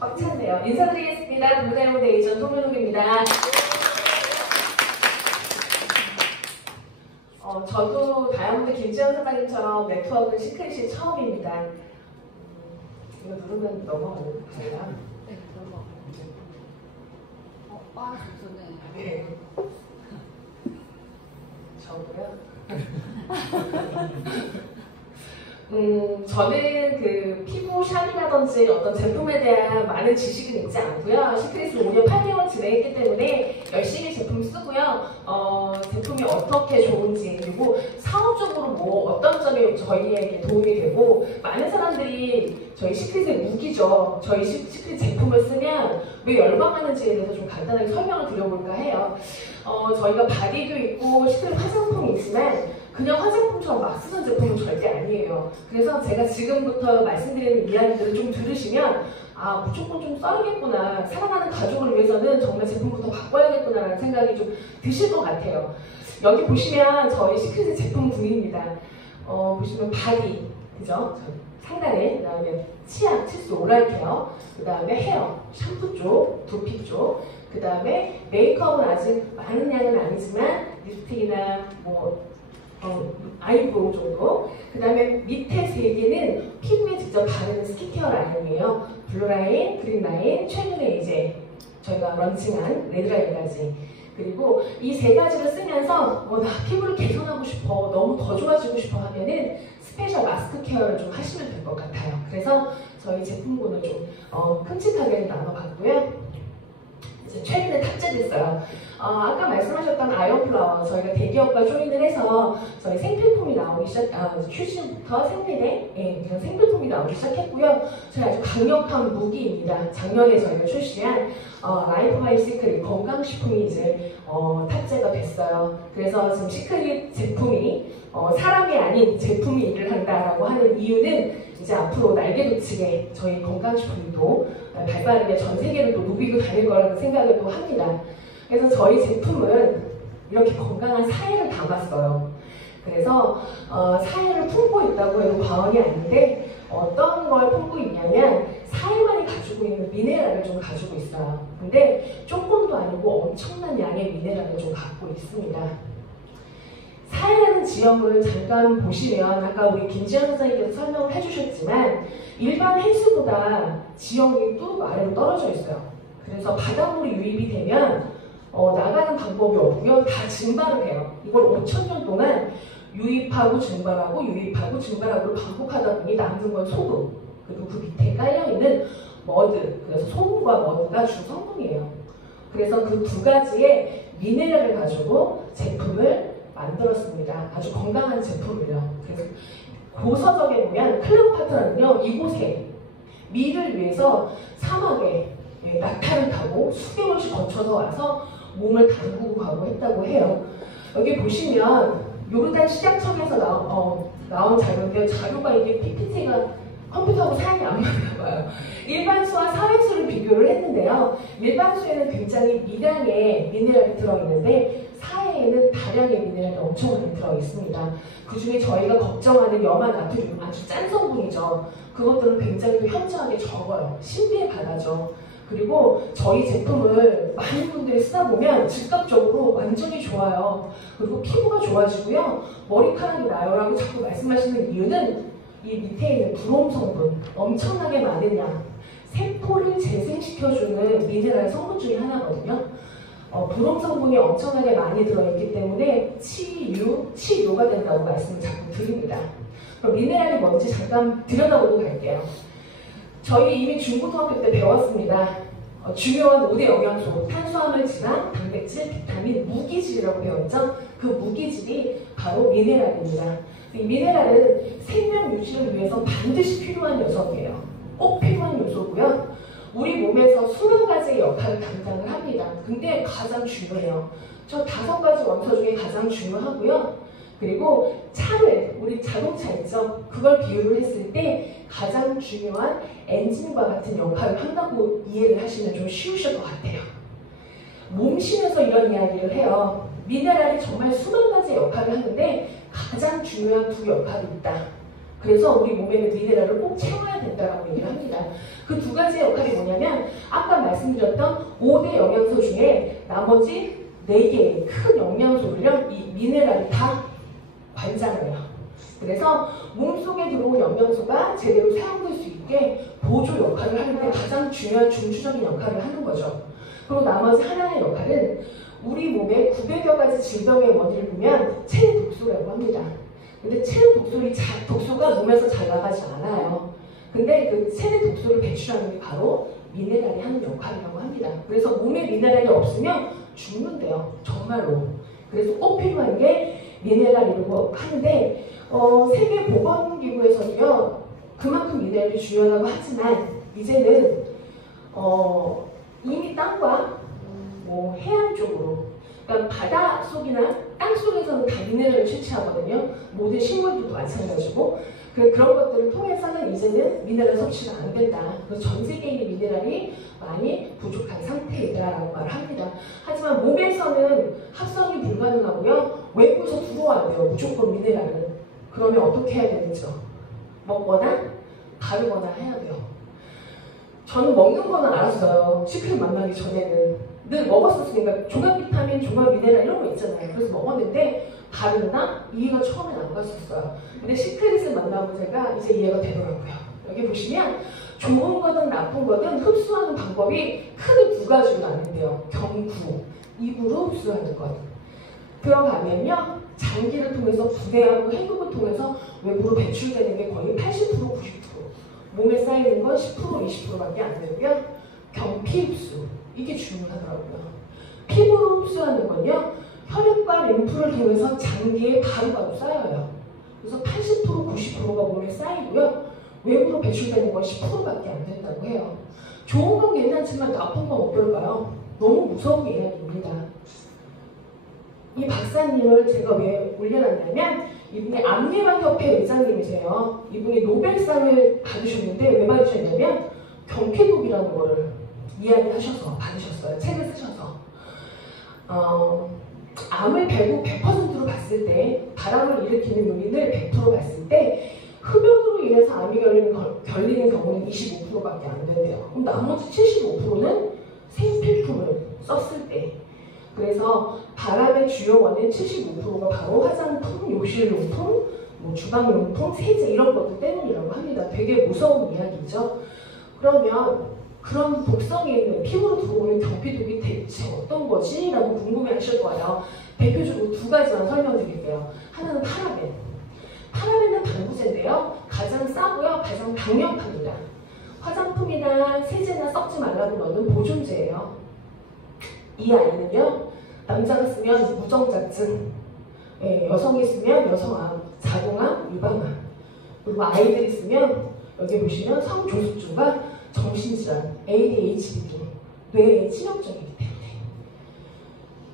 꽉 찼네요. 인사드리겠습니다. 블루다이몬드 에이전트 홍현욱입니다. 저도 다이아몬드 김지현 사장님처럼 네트워크 시크릿이 처음입니다. 이거 누르면 넘어가는 거예요? 네, 넘어가요. 좋네. 네. 저도요. 저는 그 피부 샵이라든지 어떤 제품에 대한 많은 지식은 있지 않고요. 시크릿을 5년 8개월 진행했기 때문에 열심히 제품 쓰고요. 제품이 어떻게 좋은지, 그리고 사업적으로 뭐 어떤 점이 저희에게 도움이 되고, 많은 사람들이 저희 시크릿의 무기죠. 저희 시크릿 제품을 쓰면 왜 열광하는지에 대해서 좀 간단하게 설명을 드려볼까 해요. 저희가 바디도 있고 시크릿 화장품이 있지만 그냥 화장품처럼 막 쓰는 제품은 절대 아니에요. 그래서 제가 지금부터 말씀드리는 이야기들을 좀 들으시면 무조건 좀 써야겠구나, 사랑하는 가족을 위해서는 정말 제품부터 바꿔야겠구나 라는 생각이 좀 드실 것 같아요. 여기 보시면 저희 시크릿 제품군입니다. 보시면 바디, 그죠? 상단에, 그 다음에 치약, 칫솔, 오랄케어, 그 다음에 헤어, 샴푸 쪽, 두피 쪽, 그 다음에 메이크업은 아직 많은 양은 아니지만 립스틱이나 뭐 아이브로우 정도. 그 다음에 밑에 세 개는 피부에 직접 바르는 스킨케어 라인이에요. 블루라인, 그린라인, 최근에 이제 저희가 런칭한 레드라인까지. 그리고 이 세 가지를 쓰면서 나 피부를 개선하고 싶어, 너무 더 좋아지고 싶어 하면은 스페셜 마스크 케어를 좀 하시면 될 것 같아요. 그래서 저희 제품군을 좀 큼직하게 나눠봤고요. 이제 최근에 탑재됐어요. 아까 말씀하셨던 아이언플라워, 저희가 대기업과 조인을 해서 저희 생필품이 나오기 큐신부터 생필에 이런 생필품이 나오기 시작했고요. 저희 아주 강력한 무기입니다. 작년에 저희가 출시한 라이프 바이 시크릿 건강식품이 이제 탑재가 됐어요. 그래서 지금 시크릿 제품이 사람이 아닌 제품이 일을 한다라고 하는 이유는 이제 앞으로 날개돋치게 저희 건강식품도 발빠르게 전 세계를 또 누비고 다닐 거라는 생각을 또 합니다. 그래서 저희 제품은 이렇게 건강한 사회를 담았어요. 그래서 사회를 품고 있다고 해도 과언이 아닌데, 어떤 걸 품고 있냐면 사회만이 가지고 있는 미네랄을 좀 가지고 있어요. 근데 조금도 아니고 엄청난 양의 미네랄을 좀 갖고 있습니다. 사회라는 지형을 잠깐 보시면 아까 우리 김지현 선생님께서 설명을 해주셨지만 일반 해수보다 지형이 뚝 아래로 떨어져 있어요. 그래서 바닷물이 유입이 되면 나가는 방법이 없고요. 다 증발을 해요. 이걸 5,000년 동안 유입하고 증발하고 유입하고 증발하고 반복하다 보니 남는 건 소금, 그리고 그 밑에 깔려있는 머드, 그래서 소금과 머드가 주 성분이에요. 그래서 그 두 가지의 미네랄을 가지고 제품을 만들었습니다. 아주 건강한 제품이에요. 그래서 고서적에 보면 클레오파트라는요, 이곳에 미를 위해서 사막에 낙타를 타고 수개월씩 거쳐서 와서 몸을 담그고 가고 했다고 해요. 여기 보시면 요르단 식약청에서 나온 자료인데, 자료가 이게 PPT가 컴퓨터하고 사양이 안 맞나 봐요. 일반수와 사회수를 비교를 했는데요. 일반수에는 굉장히 미량의 미네랄이 들어있는데 사회에는 다량의 미네랄이 엄청 많이 들어있습니다. 그 중에 저희가 걱정하는 염화 나트륨, 아주 짠 성분이죠. 그것들은 굉장히 현저하게 적어요. 신비의 바다죠. 그리고 저희 제품을 많은 분들이 쓰다 보면 즉각적으로 완전히 좋아요. 그리고 피부가 좋아지고요. 머리카락이 나요 라고 자꾸 말씀하시는 이유는 이 밑에 있는 브롬 성분, 엄청나게 많은 양, 세포를 재생시켜주는 미네랄 성분 중에 하나거든요. 브롬 성분이 엄청나게 많이 들어있기 때문에 치유가 된다고 말씀을 자꾸 드립니다. 그럼 미네랄이 뭔지 잠깐 들여다보고 갈게요. 저희 이미 중고등학교 때 배웠습니다. 중요한 5대 영양소, 탄수화물, 지방, 단백질, 비타민, 무기질이라고 배웠죠. 그 무기질이 바로 미네랄입니다. 이 미네랄은 생명 유지를 위해서 반드시 필요한 요소예요. 꼭 필요한 요소고요. 우리 몸에서 수만 가지의 역할을 담당을 합니다. 근데 가장 중요해요. 저 5가지 원소 중에 가장 중요하고요. 그리고 차를, 우리 자동차 있죠? 그걸 비유를 했을 때 가장 중요한 엔진과 같은 역할을 한다고 이해를 하시면 좀 쉬우실 것 같아요. 몸신에서 이런 이야기를 해요. 미네랄이 정말 수만 가지 역할을 하는데 가장 중요한 두 역할이 있다. 그래서 우리 몸에는 미네랄을 꼭 채워야 된다고 얘기를 합니다. 그 두 가지의 역할이 뭐냐면 아까 말씀드렸던 5대 영양소 중에 나머지 4개의 큰 영양소를요, 이 미네랄이 다 관장을 해요. 그래서 몸속에 들어온 영양소가 제대로 사용될 수 있게 보조 역할을 하는데 가장 중요한 중추적인 역할을 하는 거죠. 그리고 나머지 하나의 역할은 우리 몸에 900여 가지 질병의 원인을 보면 체내 독소라고 합니다. 근데 체내 독소가 몸에서 잘 나가지 않아요. 근데 그 체내 독소를 배출하는 게 바로 미네랄이 하는 역할이라고 합니다. 그래서 몸에 미네랄이 없으면 죽는데요. 정말로. 그래서 꼭 필요한 게 미네랄이라고 하는데 세계보건기구에서도요. 그만큼 미네랄이 중요하다고 하지만 이제는 이미 땅과 해안 쪽으로, 그러니까 바다 속이나 땅 속에서는 다 미네랄을 채취하거든요. 모든 식물들도 마찬가지고. 그런 것들을 통해서는 이제는 미네랄 섭취가 안 된다. 그래서 전 세계의 미네랄이 많이 부족한 상태이다라고 말을 합니다. 하지만 몸에서는 합성이 불가능하고요. 외부에서 들어와야 돼요. 무조건 미네랄은. 그러면 어떻게 해야 되는지요? 먹거나 바르거나 해야 돼요. 저는 먹는 거는 알았어요. 시크릿 만나기 전에는. 늘 먹었었으니까 종합 비타민, 종합 미네랄 이런 거 있잖아요. 그래서 먹었는데 바르나 이해가 처음엔 안 갔었어요. 근데 시크릿을 만나고 제가 이제 이해가 되더라고요. 여기 보시면 좋은 거든 나쁜 거든 흡수하는 방법이 크게 2가지로 나는데요. 경구, 입으로 흡수하는 것. 들어가면요. 장기를 통해서 분해하고 해독을 통해서 외부로 배출되는 게 거의 80%, 90%. 몸에 쌓이는 건 10%, 20%밖에 안 되고요. 경피 흡수. 이게 중요하더라고요. 피부로 흡수하는 건요. 혈액과 림프를 통해서 장기에 바로바로 쌓여요. 그래서 80%, 90%가 몸에 쌓이고요. 외부로 배출되는 건 10%밖에 안 된다고 해요. 좋은 건 괜찮지만 나쁜 건 어떨까요? 너무 무서운 이야기입니다. 이 박사님을 제가 왜 올려놨냐면 이분이 암예방협회 회장님이세요. 이분이 노벨상을 받으셨는데 왜 받으셨냐면 경피독이라는 거를 이야기하셔서 받으셨어요. 책을 쓰셔서. 암을 100%로 봤을 때 바람을 일으키는 요인을 100% 봤을 때 흡연으로 인해서 암이 걸리는 경우는 25%밖에 안 된대요. 그럼 나머지 75%는 생필품을 썼을 때. 그래서 바람의 주요 원인 75%가 바로 화장품, 욕실용품, 주방용품, 세제 이런 것들 때문이라고 합니다. 되게 무서운 이야기죠. 그러면 그런 독성이 있는 피부로 들어오는 경피독이 대체 어떤 거지? 라고 궁금해하실 거예요. 대표적으로 2가지만 설명드릴게요. 하나는 파라벤. 파라벤은 방부제인데요. 가장 싸고요. 가장 강력합니다. 화장품이나 세제나 썩지 말라고 넣는 보존제예요. 이 아이는요. 남자가 쓰면 무정자증, 여성이 쓰면 여성암, 자궁암, 유방암, 그리고 아이들이 쓰면 여기 보시면 성조숙증과 정신질환, ADHD 등 뇌에 치명적이기 때문에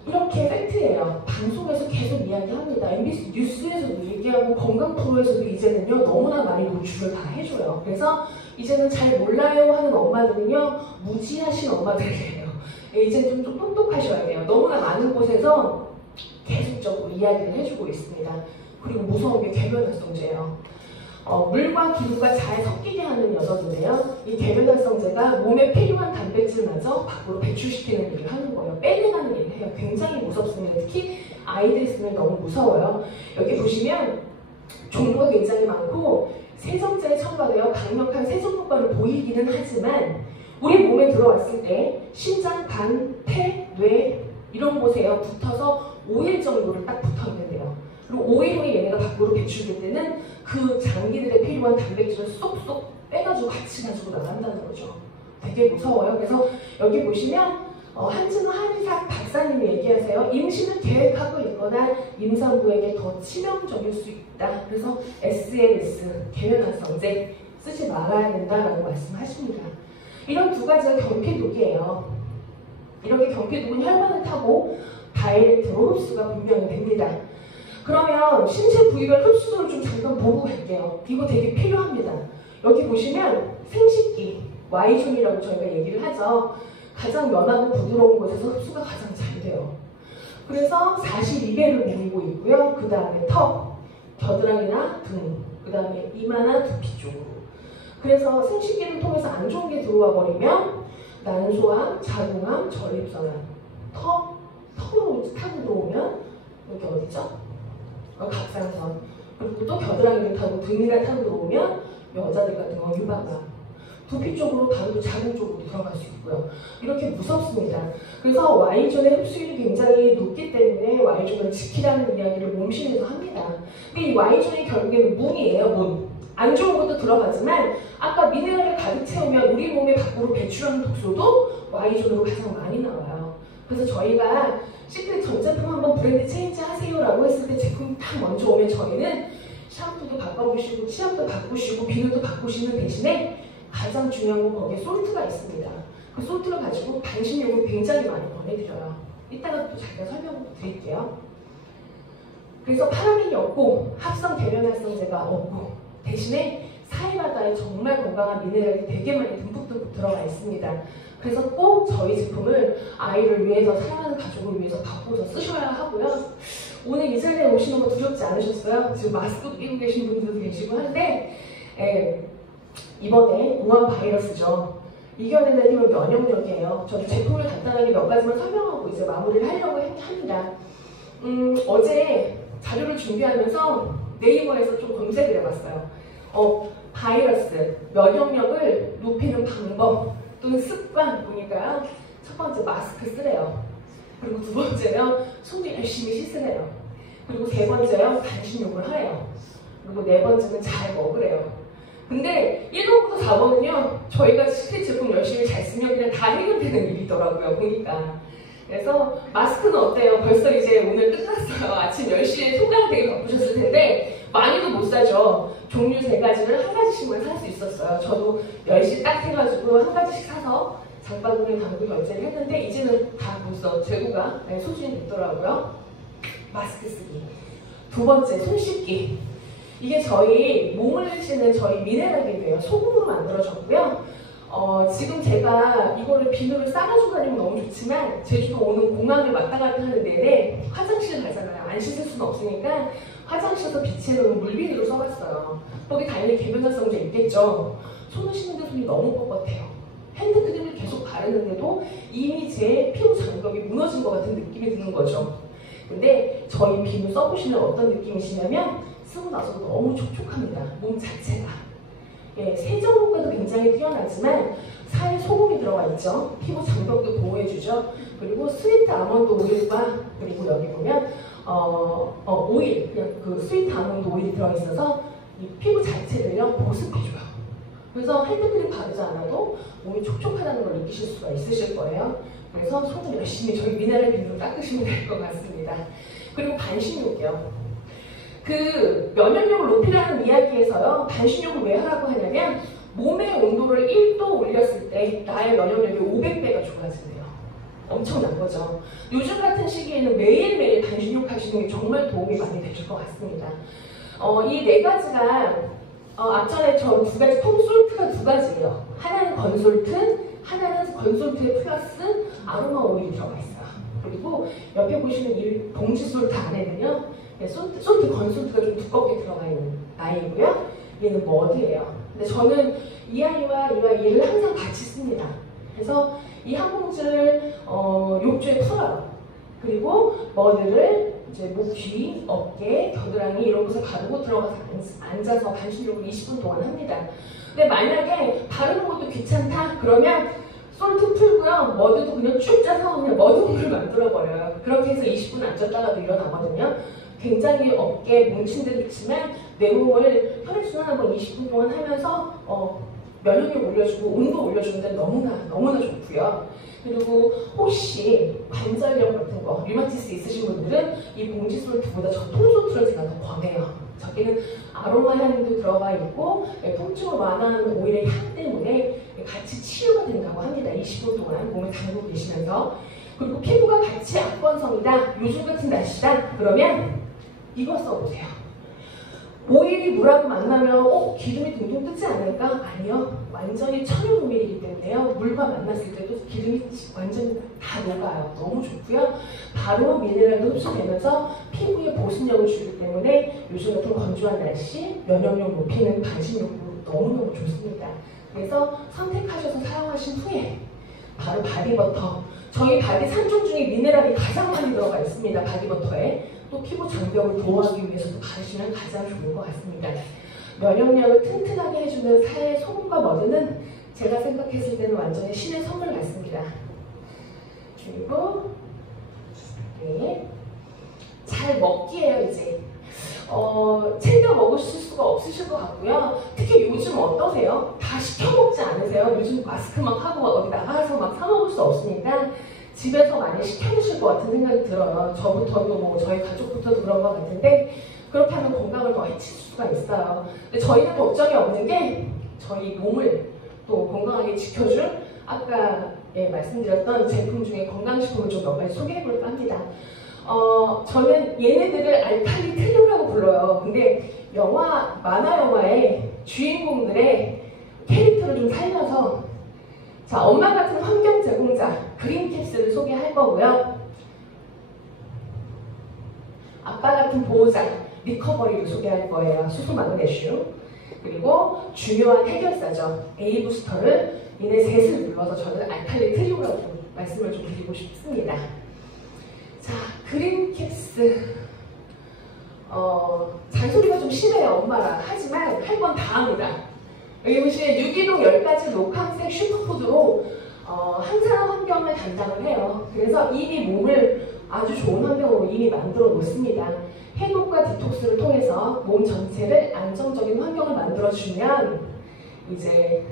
이렇게 팩트예요. 방송에서 계속 이야기합니다. MBC 뉴스에서도 얘기하고 건강 프로에서도 이제는요 너무나 많이 노출을 다 해줘요. 그래서 이제는 잘 몰라요 하는 엄마들은요 무지하신 엄마들이에요. 이제는 좀 똑똑하셔야 돼요. 너무나 많은 곳에서 계속적으로 이야기를 해주고 있습니다. 그리고 무서운 게 계면활성제예요. 물과 기름과 잘 섞이게 하는 녀석인데요. 이 계면활성제가 몸에 필요한 단백질마저 밖으로 배출시키는 일을 하는 거예요. 빼내가는 일을 해요. 굉장히 무섭습니다. 특히 아이들이 쓰면 너무 무서워요. 여기 보시면 종류가 굉장히 많고 세정제에 첨가되어 강력한 세정 효과를 보이기는 하지만 우리 몸에 들어왔을 때 심장, 간, 폐, 뇌 이런 곳에요 붙어서 5일 정도를 딱 붙어 있는데요. 그리고 5일 후에 얘네가 밖으로 배출될 때는 그 장기들에 필요한 단백질을 쏙쏙 빼가지고 같이 가지고 나간다는 거죠. 되게 무서워요. 그래서 여기 보시면 한진호 한의사 박사님이 얘기하세요. 임신을 계획하고 있거나 임산부에게 더 치명적일 수 있다. 그래서 SNS, 계면활성제 쓰지 말아야 된다라고 말씀하십니다. 이런 2가지가 경피독이에요. 이렇게 경피독은 혈관을 타고 다이렉트로 흡수가 분명히 됩니다. 그러면 신체 부위별 흡수도를 좀 잠깐 보고 갈게요. 이거 되게 필요합니다. 여기 보시면 생식기, Y존이라고 저희가 얘기를 하죠. 가장 연하고 부드러운 곳에서 흡수가 가장 잘 돼요. 그래서 42배를 누리고 있고요. 그 다음에 턱, 겨드랑이나 등, 그 다음에 이만한 두피 쪽으로. 그래서 생식기를 통해서 안 좋은 게 들어와 버리면 난소암, 자궁암, 전립선암, 턱으로 타고 들어오면 여기 어디죠? 갑상선. 그리고 또 겨드랑이를 타고 등이나 타고 들어오면 여자들 같은 거 유방암. 두피 쪽으로 바로 자궁 쪽으로 들어갈 수 있고요. 이렇게 무섭습니다. 그래서 Y존의 흡수율이 굉장히 높기 때문에 Y존을 지키라는 이야기를 몸신에서 합니다. 근데 이 Y존이 결국에는 문이에요, 문. 안 좋은 것도 들어가지만 아까 미네랄을 가득 채우면 우리 몸에 밖으로 배출하는 독소도 Y존으로 가장 많이 나와요. 그래서 저희가 시크릿 전 제품 한번 브랜드 체인지 하세요 라고 했을 때 제품이 딱 먼저 오면 저희는 샴푸도 바꿔보시고 치약도 바꾸시고 비누도 바꾸시는 대신에 가장 중요한 건 거기에 솔트가 있습니다. 그 솔트를 가지고 반신욕을 굉장히 많이 권해드려요. 이따가 또 자기가 설명도 드릴게요. 그래서 파라벤이 없고 합성 계면활성제가 없고 대신에 사이바다에 정말 건강한 미네랄이 되게 많이 듬뿍듬뿍 들어가 있습니다. 그래서 꼭 저희 제품을 아이를 위해서 사랑하는 가족을 위해서 바꿔서 쓰셔야 하고요. 오늘 이 자리에 오시는 거 두렵지 않으셨어요? 지금 마스크 끼고 계신 분들도 계시고 한데 이번에 우한 바이러스죠. 이겨내는 힘은 면역력이에요. 저도 제품을 간단하게 몇 가지만 설명하고 이제 마무리를 하려고 합니다. 어제 자료를 준비하면서 네이버에서 좀 검색을 해봤어요. 바이러스, 면역력을 높이는 방법 또는 습관 보니까요. 첫 번째 마스크 쓰래요. 그리고 두 번째요. 손을 열심히 씻으래요. 그리고 세 번째요. 반신욕을 하래요. 그리고 네 번째는 잘 먹으래요. 근데 1번부터 4번은요. 저희가 시크릿 제품 열심히 잘 쓰면 그냥 다 해결되는 일이더라고요. 보니까. 그래서 마스크는 어때요? 벌써 이제 오늘 끝났어요. 아침 10시에 통장 되게 바쁘셨을 텐데 많이도 못 사죠. 종류 3가지를 한 가지씩만 살 수 있었어요. 저도 10시 딱 해가지고 한 가지씩 사서 장바구니에 담고 결제를 했는데 이제는 다 벌써 재고가 소진이 됐더라고요. 마스크 쓰기. 두 번째, 손 씻기. 이게 저희 몸을 씻는 저희 미네랄이에요. 소금으로 만들어졌고요. 지금 제가 이거를 비누를 싸가지고 다니면 너무 좋지만 제주도 오는 공항을 왔다 갔다 하는 내내 화장실 가잖아요. 안 씻을 수는 없으니까 화장실에서 비치해놓은 물비누로 써봤어요. 거기 당연히 계면활성제 있겠죠. 손을 씻는데 손이 너무 뻣뻣해요. 핸드크림을 계속 바르는데도 이미 제 피부 장벽이 무너진 것 같은 느낌이 드는 거죠. 근데 저희 비누 써보시면 어떤 느낌이시냐면 쓰고 나서도 너무 촉촉합니다. 몸 자체가. 세정 효과도 굉장히 뛰어나지만 살에 소금이 들어가 있죠. 피부 장벽도 보호해주죠. 그리고 스위트 아몬드 오일과 그리고 여기 보면 오일, 그냥 그 스위트 아몬드 오일이 들어있어서 이 피부 자체를요 보습해줘요. 그래서 핸드크림 바르지 않아도 몸이 촉촉하다는 걸 느끼실 수가 있으실 거예요. 그래서 손을 열심히 저희 미네랄 비누로 닦으시면 될 것 같습니다. 그리고 반신욕이요. 그 면역력을 높이라는 이야기에서요. 반신욕을 왜 하라고 하냐면 몸의 온도를 1도 올렸을 때 나의 면역력이 500배가 좋아진대요. 엄청난 거죠. 요즘 같은 시기에는 매일매일 반신욕 하시는 게 정말 도움이 많이 되실 것 같습니다. 이 4가지가 앞전에 저 2가지 폼솔트가 2가지예요. 하나는 건솔트, 하나는 건솔트에 플러스 아로마 오일이 들어가 있어요. 그리고 옆에 보시는 이 봉지솔트 안에는요. 솔트, 건솔트가 좀 두껍게 들어가 있는 아이고요. 얘는 머드예요. 근데 저는 이 아이와 얘를 항상 같이 씁니다. 그래서 이 한 봉지를 욕조에 풀어요. 그리고 머드를 이제 목 뒤, 어깨, 겨드랑이 이런 곳에 바르고 들어가서 앉아서 반신욕을 20분 동안 합니다. 근데 만약에 바르는 것도 귀찮다? 그러면 솔트 풀고요. 머드도 그냥 쭉 짜서 그냥 머드물을 만들어버려요. 그렇게 해서 20분 앉았다가도 일어나거든요. 굉장히 어깨 뭉친 데 좋지만 내 몸을 혈액순환을 20분 동안 하면서 면역력 올려주고 온도 올려주는데 너무나 좋고요. 그리고 혹시 관절염 같은 거, 류마티스 있으신 분들은 이 봉지솔트보다 저 통솔트를 제가 더 권해요. 저기는 아로마 향도 들어가 있고 통증을 완화하는 오일의 향 때문에 같이 치유가 된다고 합니다. 20분 동안 몸에 담그고 계시면서. 그리고 피부가 같이 악건성이다, 요즘 같은 날씨다, 그러면 이거 써보세요. 오일이 물하고 만나면 기름이 둥둥 뜨지 않을까? 아니요. 완전히 천연 오일이기 때문에요. 물과 만났을 때도 기름이 완전히 다 녹아요. 너무 좋고요. 바로 미네랄도 흡수되면서 피부에 보습력을 주기 때문에 요즘 같은 건조한 날씨 면역력 높이는 반신욕으로 너무너무 좋습니다. 그래서 선택하셔서 사용하신 후에 바로 바디버터. 저희 바디 3종 중에 미네랄이 가장 많이 들어가 있습니다. 바디버터에. 또 피부 장벽을 보호하기 위해서도 바르시면 가장 좋은 것 같습니다. 면역력을 튼튼하게 해주는 사의 소금과 머드는 제가 생각했을 때는 완전히 신의 선물 같습니다. 그리고 잘 먹기예요. 이제 챙겨 먹으실 수가 없으실 것 같고요. 특히 요즘 어떠세요? 다 시켜 먹지 않으세요? 요즘 마스크 막 하고 어디 나가서 막 사 먹을 수 없으니까 집에서 많이 시켜 드실 것 같은 생각이 들어요. 저부터도 뭐 저희 가족부터도 그런 것 같은데 그렇게 하면 건강을 더 해칠 수가 있어요. 근데 저희는 걱정이 없는 게 저희 몸을 또 건강하게 지켜줄 아까 말씀드렸던 제품 중에 건강식품을 좀 몇 가지 소개해볼까 합니다. 저는 얘네들을 알칼리 트리오라고 불러요. 근데 만화 영화의 주인공들의 캐릭터를 좀 살려서 자, 엄마 같은 환경 제공자 그린캡스를 소개할 거고요. 아빠 같은 보호자 리커버리를 소개할 거예요. 수소 마그네슘. 그리고 중요한 해결사죠. A 부스터를 얘네 셋을 눌러서 저는 알칼리 트리오라고 말씀을 좀 드리고 싶습니다. 자, 그린캡스. 잔소리가 좀 심해요, 엄마랑. 하지만 할 건 다 합니다. 여기 보시면 유기농 10가지 녹황색 슈퍼푸드로 항상 환경을 담당을 해요. 그래서 이미 몸을 아주 좋은 환경으로 이미 만들어 놓습니다. 해독과 디톡스를 통해서 몸 전체를 안정적인 환경을 만들어주면 이제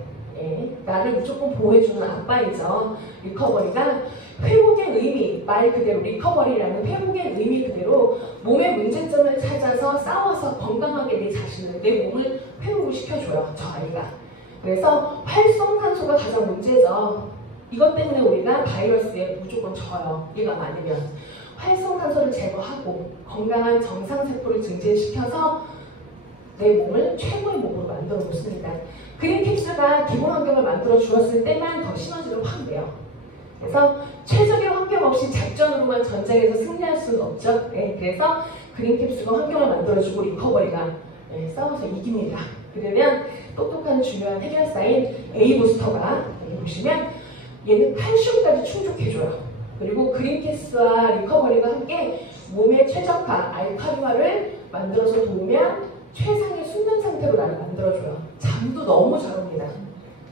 나를 무조건 보호해주는 아빠이죠. 리커버리가 회복의 의미, 말 그대로 리커버리라는 회복의 의미 그대로 몸의 문제점을 찾아서 싸워서 건강하게 내 자신을, 내 몸을 회복을 시켜줘요. 저 아이가. 그래서 활성산소가 가장 문제죠. 이것 때문에 우리가 바이러스에 무조건 져요. 얘가 많으면. 활성산소를 제거하고 건강한 정상세포를 증진시켜서 내 몸을 최고의 몸으로 만들어 놓습니다. 그린캡스가 기본 환경을 만들어 주었을 때만 더 시너지를 확 내요. 그래서 최적의 환경 없이 작전으로만 전쟁에서 승리할 수는 없죠. 그래서 그린캡스가 환경을 만들어주고 리커버리가 싸워서 이깁니다. 그러면 똑똑한 중요한 해결사인 A 부스터가 보시면 얘는 칼슘까지 충족해줘요. 그리고 그린캡스와 리커버리가 함께 몸의 최적화, 알칼리화를 만들어서 도우면 최상의 수면 상태로 나를 만들어줘요. 잠도 너무 잘 옵니다.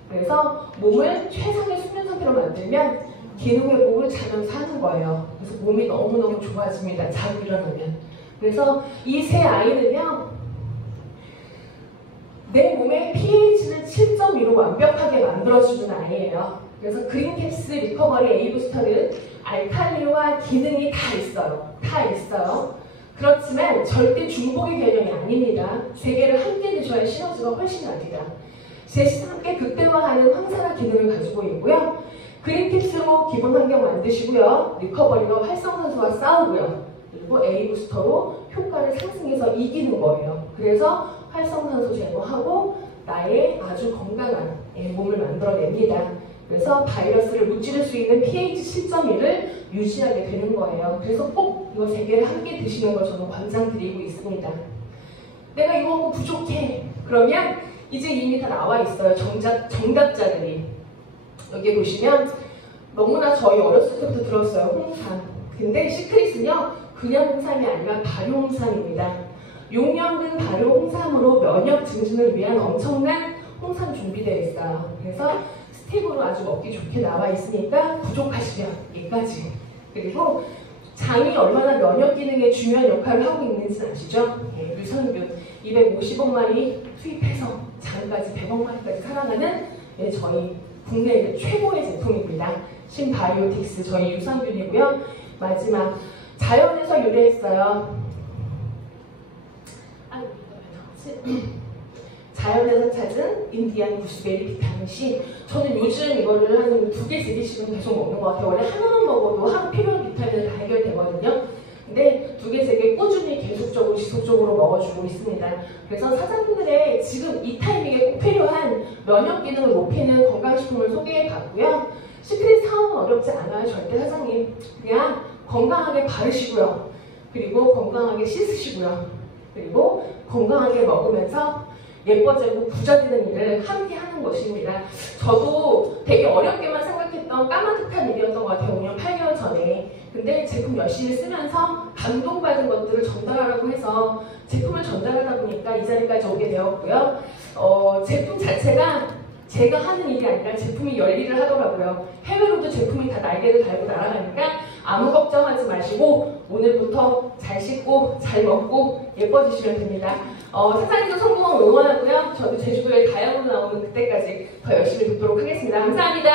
그래서 몸을 최상의 수면 상태로 만들면 기능 회복을 자면서 하는 거예요. 그래서 몸이 너무너무 좋아집니다. 자고 일어나면. 그래서 이 세 아이는요, 내 몸의 pH는 7.2로 완벽하게 만들어주는 아이예요. 그래서 그린캡스, 리커버리, 에이부스터는 알칼리와 기능이 다 있어요. 다 있어요. 그렇지만 절대 중복의 개념이 아닙니다. 세 개를 함께 드셔야 시너지가 훨씬 납니다. 셋이 함께 극대화하는 황산화 기능을 가지고 있고요. 그린캡스로 기본 환경 만드시고요. 리커버리가 활성산소와 싸우고요. 그리고 에이부스터로 효과를 상승해서 이기는 거예요. 그래서 활성산소 제거하고 나의 아주 건강한 몸을 만들어냅니다. 그래서 바이러스를 무찌를 수 있는 pH 7.1을 유지하게 되는 거예요. 그래서 꼭 이거 세 개를 함께 드시는 걸 저는 권장드리고 있습니다. 내가 이거 하고 부족해. 그러면 이제 이미 다 나와 있어요. 정답자들이. 여기 보시면 너무나 저희 어렸을 때부터 들었어요. 홍삼. 근데 시크릿은요, 그냥 홍삼이 아니라 발효 홍삼입니다. 용량근 발효 홍삼으로 면역 증진을 위한 엄청난 홍삼 준비되어 있어요. 그래서 스틱으로 아주 먹기 좋게 나와 있으니까 부족하시면 여기까지. 그리고 장이 얼마나 면역 기능에 중요한 역할을 하고 있는지 아시죠? 유산균 250억 마리 수입해서 장까지 100억 마리까지 살아가는 저희 국내 최고의 제품입니다. 신바이오틱스 저희 유산균이고요. 마지막 자연에서 유래했어요. 자연에서 찾은 인디안 구스베리 비타민C. 저는 요즘 이거를 한 2개, 3개씩은 계속 먹는 것 같아요. 원래 하나만 먹어도 하루 필요한 비타민은 다 해결되거든요. 근데 2개, 3개 꾸준히 계속적으로 지속적으로 먹어주고 있습니다. 그래서 사장님들의 지금 이 타이밍에 꼭 필요한 면역 기능을 높이는 건강식품을 소개해봤고요. 시크릿 사업은 어렵지 않아요. 절대 사장님. 그냥 건강하게 바르시고요. 그리고 건강하게 씻으시고요. 그리고 건강하게 먹으면서 예뻐지고 부자 되는 일을 함께 하는 것입니다. 저도 되게 어렵게만 생각했던 까마득한 일이었던 것 같아요. 5년 8개월 전에. 근데 제품 열심히 쓰면서 감동받은 것들을 전달하라고 해서 제품을 전달하다 보니까 이 자리까지 오게 되었고요. 제품 자체가 제가 하는 일이 아니라 제품이 열일을 하더라고요. 해외로도 제품이 다 날개를 달고 날아가니까 아무 걱정하지 마시고 오늘부터 잘 씻고 잘 먹고 예뻐지시면 됩니다. 사장님도 성공을 응원하고요. 저도 제주도에 다양으로 나오는 그때까지 더 열심히 돕도록 하겠습니다. 감사합니다.